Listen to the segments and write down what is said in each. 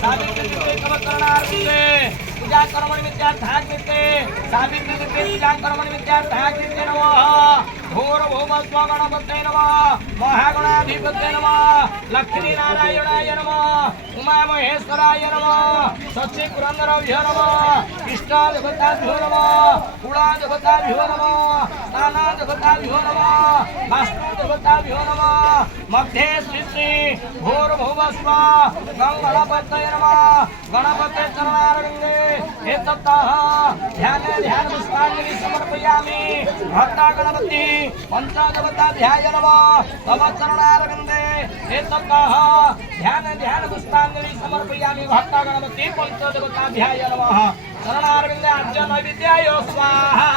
सावित्री कमकरणार्पिते पूजा कर्मणि विद्यार्थाग्निते सावित्री पूजा कर्मणि विद्यार्थाग्निते नमः घोर भूम स्व गणपते नमः महागणाधिपते नमः लक्ष्मी नारायणाय नमः उमा महेश्वराय नमः सच्ची पुरंदराभ्यो नमः इष्ट देवताभ्यो नमः कुला देवताभ्यो नमः स्थाना देवताभ्यो नमः वास्तु देवताभ्यो नमः मध्ये श्री घोर भूम स्व गणपतये नमः गणपते चरणारविन्दे एतत्तः ध्यान पुष्पाञ्जलि समर्पयामि भट्टा गणपति पंचदेवताभ्याय नमः तव चरणारविन्दे एतत्तः ध्यान पुष्पाञ्जलि समर्पयामि भट्टा गणपति पंचदेवताभ्याय नमः चरणारविन्दे अर्जन विद्याय स्वाहा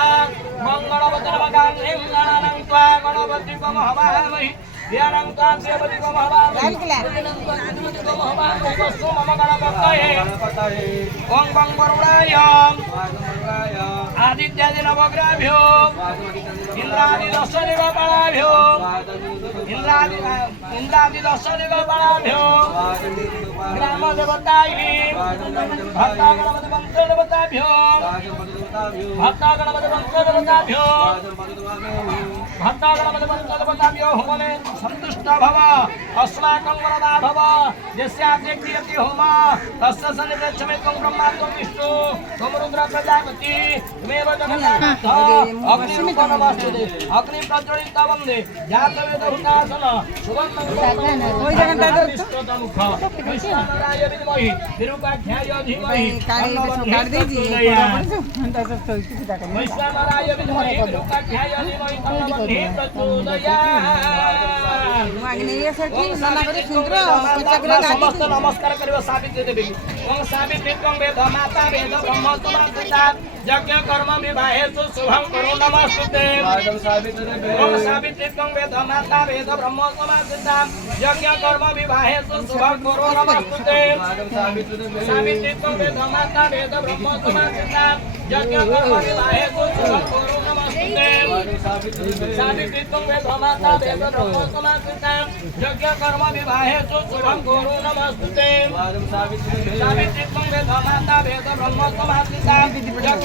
मंगलवचन मगान्धिं गणानं त्वा गणपतिं हवामहि आदित्यादि नवग्रहाभ्यो इंद्रादि दश दिगपालाभ्यो इंद्रादि दश दिगपालाभ्यो ग्राम देवताय भट्टा गणपति पंचदेवताभ्यो भट्टा गणपति पंचदेवताभ्यो भट्टा गणपति पंचदेवताभ्यो होमने संतुष्ट भव अस्माकं वरदा भव यस्याग्ने क्रियते होम तस्य सन्निधच्छमे त्वं ब्रह्मा त्वं विष्णु त्वं रुद्र प्रजापति त्वमेव जगन्नाथ अग्निमुखनमस्ते अग्नि प्रज्वलित वन्दे जातवेद हुतासन सुगन्धं विष्णुतमुख विष्णुनाराय विद्महि विरूपाख्याय धीमहि वैश्वानराय विद्महि विरूपाख्याय धीमहि तन्नो प्रचोदयात् समस्त नमस्कार करिव सावित्री देवी ओम सावित्री त्वं वेद माता वेद ब्रह्म समासिता यज्ञ कर्म विवाहेषु शुभं करो नमस्तुते ओम सावित्री त्वं वेद माता वेद ब्रह्म समासिता यज्ञ कर्म विवाहेषु शुभं करो नमस्तुते सावित्री त्वं वेद माता वेद ब्रह्म समासिता यज्ञ कर्म विवाहेषु शुभं करो नमस्तुते सावित्री त्वं वेद माता वेद ब्रह्म समासिता यज्ञ कर्म विवाहेषु शुभं करो नमस्तुते सावित्री त्वं वेद माता वेद ब्रह्म समासिता यज्ञ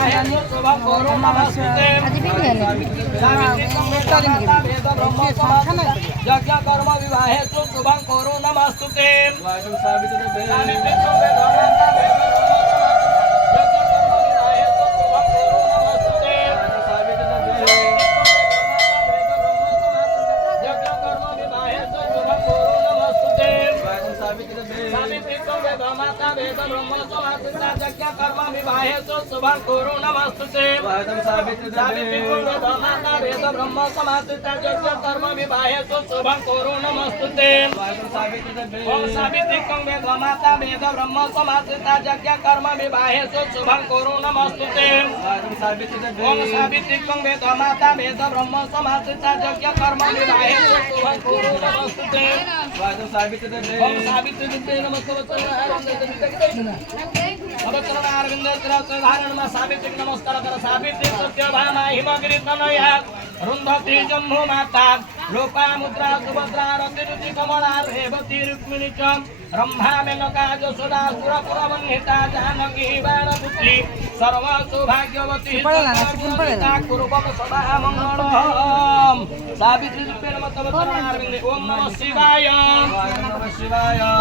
कर्म विवाहेषु शुभं करो नमस्तुते सावित्री त्वं वेद माता वेद ब्रह्म समासिता यज्ञ कर्म विवाहेषु शुभं करो नमस्तुते सावित्री त्वं वेद माता वेद माता वेद ब्रह्म समासिता यज्ञ कर्म विवाहेषु शुभं करो नमस्तुते सावित्री वेद माता वेद ब्रह्म समासिता यज्ञ कर्म विवाहेषु शुभं करो नमस्तुते ओम सावित्री वेद माता वेद ब्रह्म समासिता यज्ञ कर्म विवाहेषु शुभं करो नमस्तुते ओम सावित्री वेद माता वेद ब्रह्म समासिता यज्ञ कर्म विवाहेषु शुभं करो नमस्तुते ओम सावित्री सावित्री नमस्कार कर सावित्री सत्यभामा हिमगिरि तनया रुंधती जम्मू माता लोका मुद्रा सुभद्रा रतिरुचि कमला रेवती रुक्मिणी च ब्रह्मा मेनका यशोदा सुरपुर वन्दिता जानकी बाणपुत्री सर्व सौभाग्यवती कुरुवक सदा मंगलम् सावित्री रूपेण मम तव चरणारविन्दे ओम नमः शिवाय।